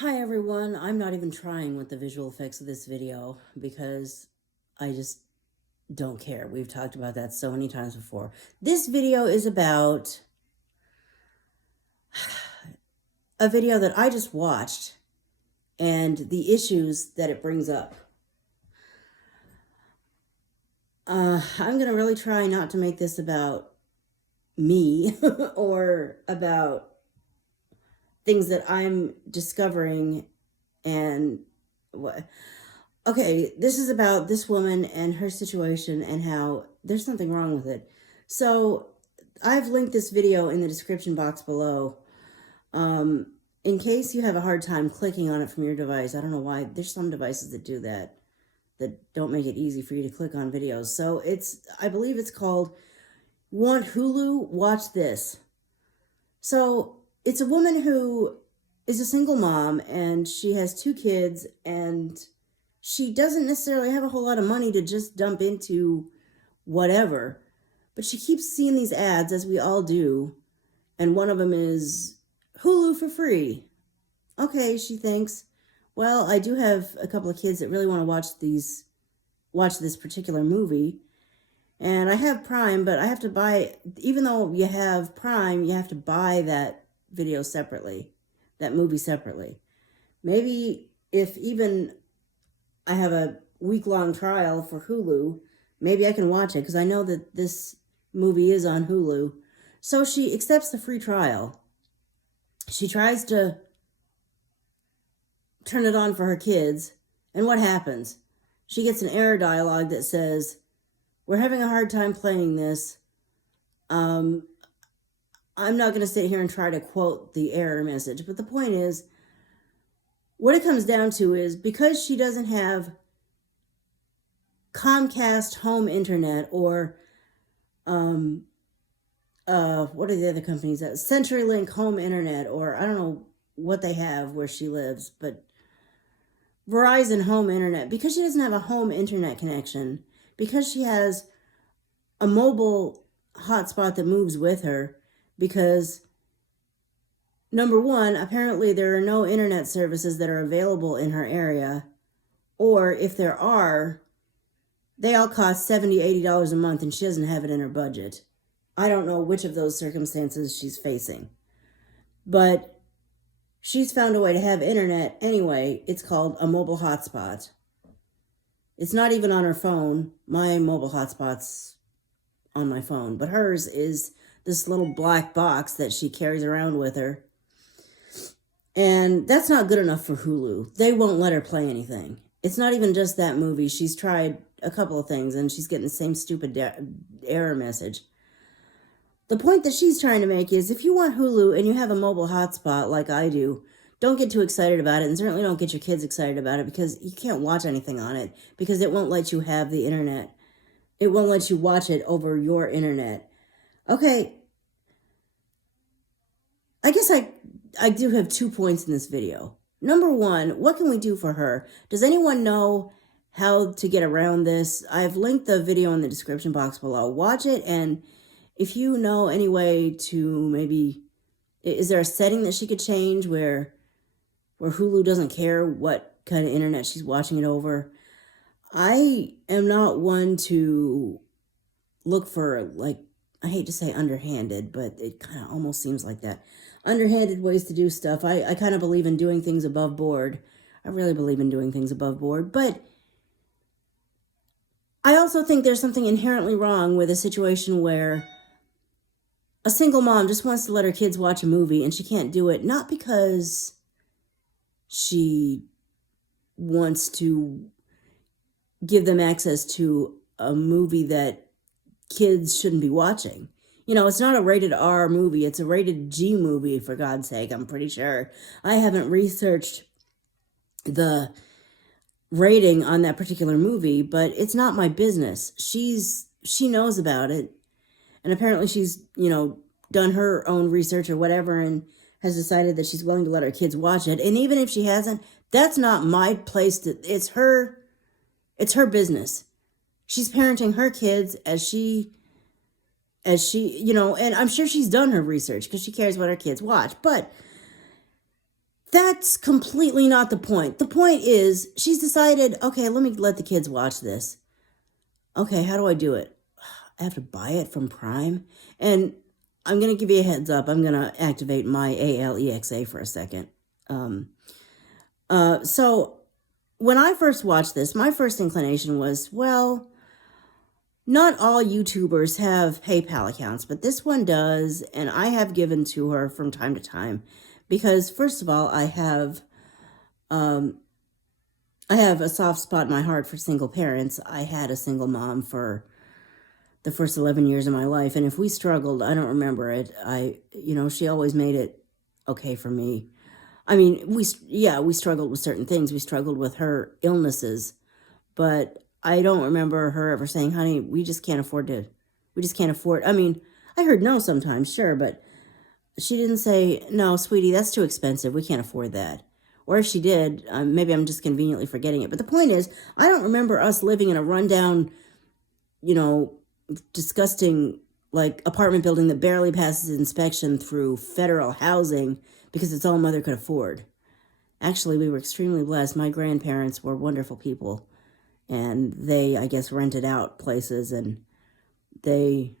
Hi everyone, I'm not even trying with the visual effects of this video because I just don't care. We've talked about that so many times before. This video is about a video that I just watched and the issues that it brings up. I'm going to really try not to make this about me or about things that I'm discovering and what. Okay, this is about this woman and her situation and how there's something wrong with it. So I've linked this video in the description box below. In case you have a hard time clicking on it from your device. I don't know why. There's some devices that do that don't make it easy for you to click on videos. So I believe it's called Want Hulu? Watch This. So it's a woman who is a single mom and she has 2 kids and she doesn't necessarily have a whole lot of money to just dump into whatever, but she keeps seeing these ads, as we all do, and one of them is Hulu for free. Okay, she thinks, well, I do have a couple of kids that really want to watch this particular movie, and I have Prime, but I have to buy, even though you have Prime, you have to buy that video separately, that movie separately. Maybe if even I have a week-long trial for Hulu, maybe I can watch it because I know that this movie is on Hulu. So she accepts the free trial. She tries to turn it on for her kids, and what happens? She gets an error dialogue that says, "We're having a hard time playing this." I'm not going to sit here and try to quote the error message, but the point is, what it comes down to is because she doesn't have Comcast home internet or what are the other companies that CenturyLink home internet, or I don't know what they have where she lives, but Verizon home internet, because she doesn't have a home internet connection, because she has a mobile hotspot that moves with her, because number one, apparently there are no internet services that are available in her area, or if there are, they all cost $70, $80 a month and she doesn't have it in her budget. I don't know which of those circumstances she's facing, but she's found a way to have internet anyway. It's called a mobile hotspot. It's not even on her phone. My mobile hotspot's on my phone, but hers is this little black box that she carries around with her. And that's not good enough for Hulu. They won't let her play anything. It's not even just that movie. She's tried a couple of things and she's getting the same stupid error message. The point that she's trying to make is if you want Hulu and you have a mobile hotspot like I do, don't get too excited about it, and certainly don't get your kids excited about it because you can't watch anything on it because it won't let you have the internet. It won't let you watch it over your internet. Okay, I guess I do have 2 points in this video. Number one, what can we do for her? Does anyone know how to get around this? I've linked the video in the description box below. Watch it, and if you know any way to maybe, is there a setting that she could change where Hulu doesn't care what kind of internet she's watching it over? I am not one to look for, like, I hate to say underhanded, but it kind of almost seems like that. Underhanded ways to do stuff. I kind of believe in doing things above board. I really believe in doing things above board, but I also think there's something inherently wrong with a situation where a single mom just wants to let her kids watch a movie and she can't do it, not because she wants to give them access to a movie that kids shouldn't be watching. You know, it's not a rated R movie. It's a rated G movie, for God's sake, I'm pretty sure. I haven't researched the rating on that particular movie, but it's not my business. She knows about it. And apparently she's, done her own research or whatever and has decided that she's willing to let her kids watch it. And even if she hasn't, that's not my place to, it's her business. She's parenting her kids as she, and I'm sure she's done her research because she cares what her kids watch. But That's completely not the point. The point is she's decided, okay, let me let the kids watch this. Okay, how do I do it? I have to buy it from Prime. And I'm going to give you a heads up. I'm going to activate my ALEXA for a second. So when I first watched this, my first inclination was, well, not all YouTubers have PayPal accounts, but this one does, and I have given to her from time to time because, first of all, I have a soft spot in my heart for single parents. I had a single mom for the first 11 years of my life, and if we struggled, I don't remember it. She always made it okay for me. I mean, we struggled with certain things. We struggled with her illnesses, but I don't remember her ever saying, honey, we just can't afford. I mean, I heard no sometimes, sure, but she didn't say, no, sweetie, that's too expensive. We can't afford that. Or if she did, maybe I'm just conveniently forgetting it. But the point is, I don't remember us living in a rundown, disgusting, apartment building that barely passes inspection through federal housing because it's all Mother could afford. Actually, we were extremely blessed. My grandparents were wonderful people, and they, I guess, rented out places, and they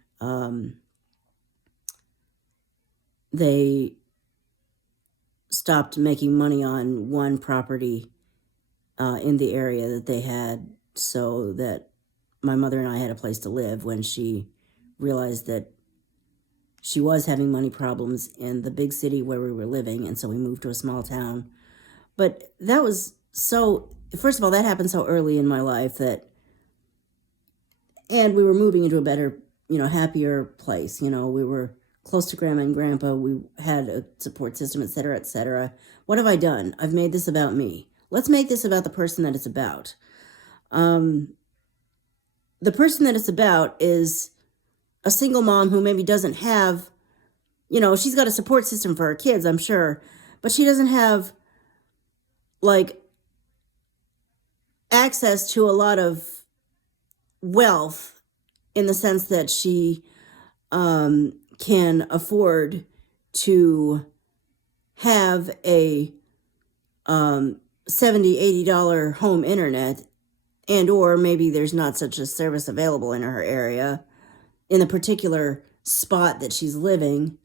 stopped making money on one property in the area that they had so that my mother and I had a place to live when she realized that she was having money problems in the big city where we were living, and so we moved to a small town. But that was first of all, that happened so early in my life and we were moving into a better, happier place. We were close to Grandma and Grandpa. We had a support system, et cetera, et cetera. What have I done? I've made this about me. Let's make this about the person that it's about. The person that it's about is a single mom who maybe doesn't have, she's got a support system for her kids, I'm sure, but she doesn't have, access to a lot of wealth in the sense that she can afford to have a $70, $80 home internet, and or maybe there's not such a service available in her area in the particular spot that she's living.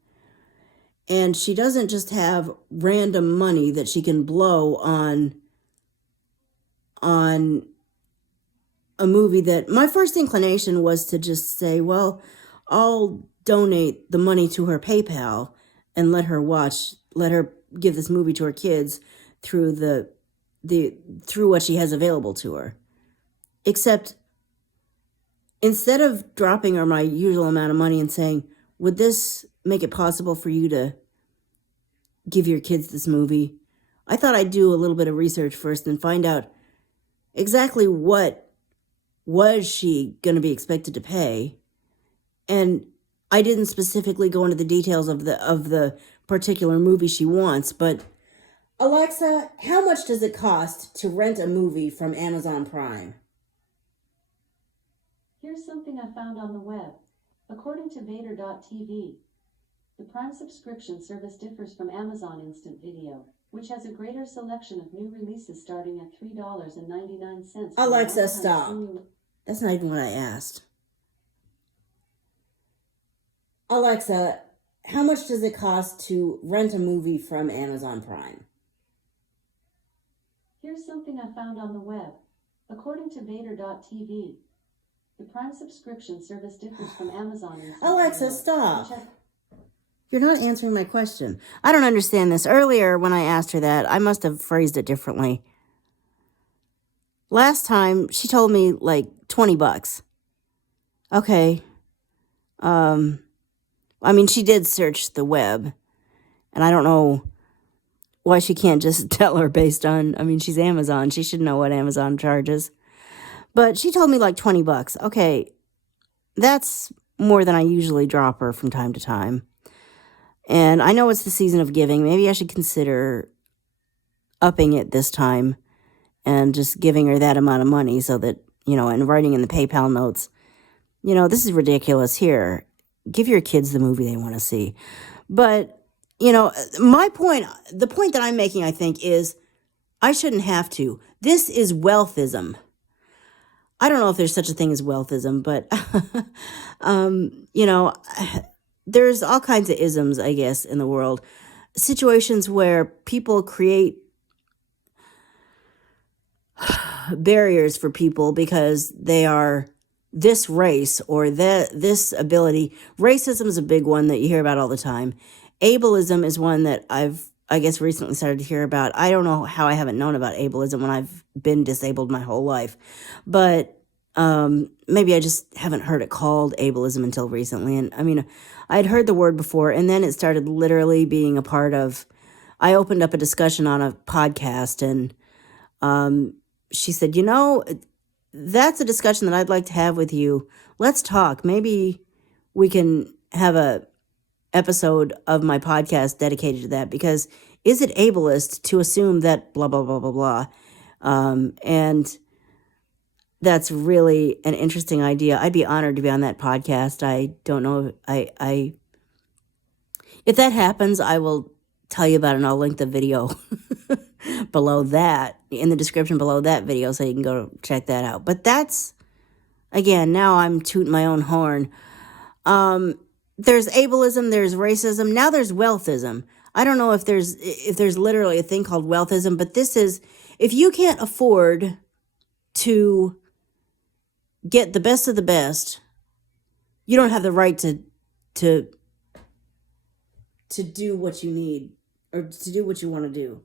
And she doesn't just have random money that she can blow on a movie that my first inclination was to just say, well, I'll donate the money to her PayPal and let her give this movie to her kids through through what she has available to her. Except instead of dropping her my usual amount of money and saying, would this make it possible for you to give your kids this movie? I thought I'd do a little bit of research first and find out exactly what was she going to be expected to pay. And I didn't specifically go into the details of the particular movie she wants, but Alexa, how much does it cost to rent a movie from Amazon Prime? Here's something I found on the web. According to Vader.tv, the Prime subscription service differs from Amazon Instant Video, which has a greater selection of new releases starting at $3.99. Alexa, stop. That's not even what I asked. Alexa, how much does it cost to rent a movie from Amazon Prime? Here's something I found on the web. According to Vader.tv, the Prime subscription service differs from Amazon Instant Alexa, Video, stop. You're not answering my question. I don't understand this. Earlier, when I asked her that, I must have phrased it differently. Last time, she told me like $20. Okay. She did search the web, and I don't know why she can't just tell her based on, she's Amazon. She should know what Amazon charges. But she told me like $20. Okay, that's more than I usually drop her from time to time. And I know it's the season of giving. Maybe I should consider upping it this time and just giving her that amount of money so that, and writing in the PayPal notes, this is ridiculous. Here, give your kids the movie they want to see. But the point that I'm making, I think, is I shouldn't have to. This is wealthism. I don't know if there's such a thing as wealthism, but, you know, there's all kinds of isms, I guess, in the world. Situations where people create barriers for people because they are this race or this ability. Racism is a big one that you hear about all the time. Ableism is one that I guess, recently started to hear about. I don't know how I haven't known about ableism when I've been disabled my whole life. But maybe I just haven't heard it called ableism until recently. And I mean, I'd heard the word before, and then it started literally being a part of, I opened up a discussion on a podcast, and she said, that's a discussion that I'd like to have with you. Let's talk. Maybe we can have a episode of my podcast dedicated to that, because is it ableist to assume that blah, blah, blah, blah, blah? And that's really an interesting idea. I'd be honored to be on that podcast. I don't know. If that happens, I will tell you about it, and I'll link the video below that, in the description below that video, so you can go check that out. But that's, again, now I'm tooting my own horn. There's ableism, there's racism, now there's wealthism. I don't know if there's literally a thing called wealthism, but this is, if you can't afford to get the best of the best, you don't have the right to do what you need, or to do what you want to do.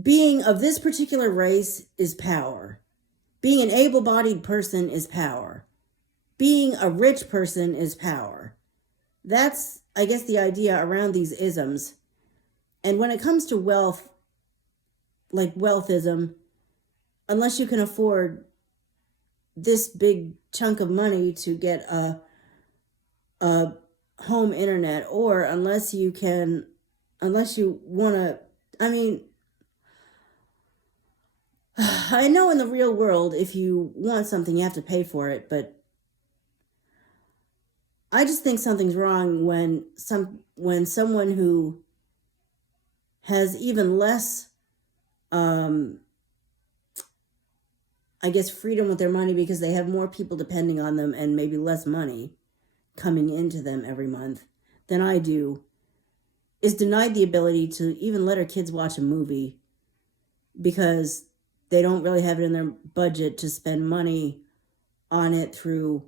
Being of this particular race is power. Being an able-bodied person is power. Being a rich person is power. That's, I guess, the idea around these isms. And when it comes to wealth, like wealthism, unless you can afford this big chunk of money to get a home internet, or unless you want to, I mean, I know in the real world, if you want something, you have to pay for it, but I just think something's wrong when someone who has even less, I guess, freedom with their money, because they have more people depending on them and maybe less money coming into them every month than I do, is denied the ability to even let her kids watch a movie because they don't really have it in their budget to spend money on it through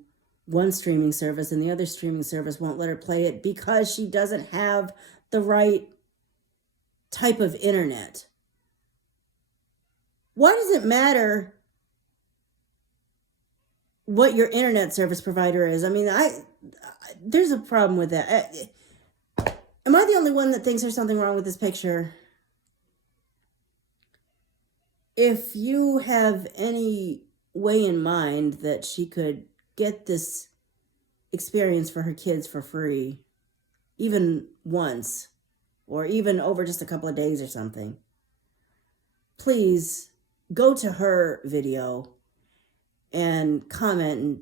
one streaming service, and the other streaming service won't let her play it because she doesn't have the right type of internet. Why does it matter what your internet service provider is? I mean, there's a problem with that. Am I the only one that thinks there's something wrong with this picture? If you have any way in mind that she could get this experience for her kids for free, even once, or even over just a couple of days or something, please go to her video and comment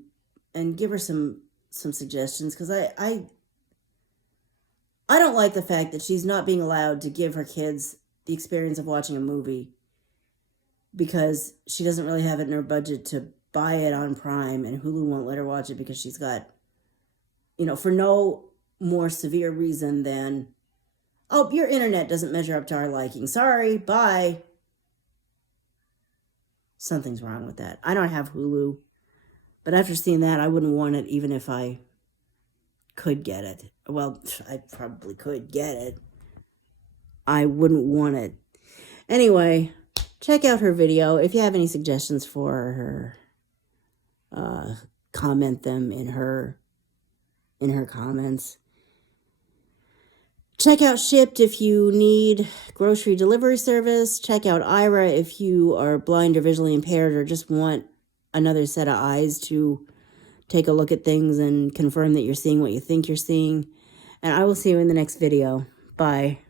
and give her some suggestions, because I don't like the fact that she's not being allowed to give her kids the experience of watching a movie because she doesn't really have it in her budget to buy it on Prime, and Hulu won't let her watch it because she's got, for no more severe reason than, oh, your internet doesn't measure up to our liking. Sorry, bye. Something's wrong with that. I don't have Hulu, but after seeing that, I wouldn't want it even if I could get it. Well, I probably could get it. I wouldn't want it. Anyway, check out her video. If you have any suggestions for her, comment them in her comments. Check out Shipped if you need grocery delivery service. Check out Aira if you are blind or visually impaired, or just want another set of eyes to take a look at things and confirm that you're seeing what you think you're seeing. And I will see you in the next video. Bye.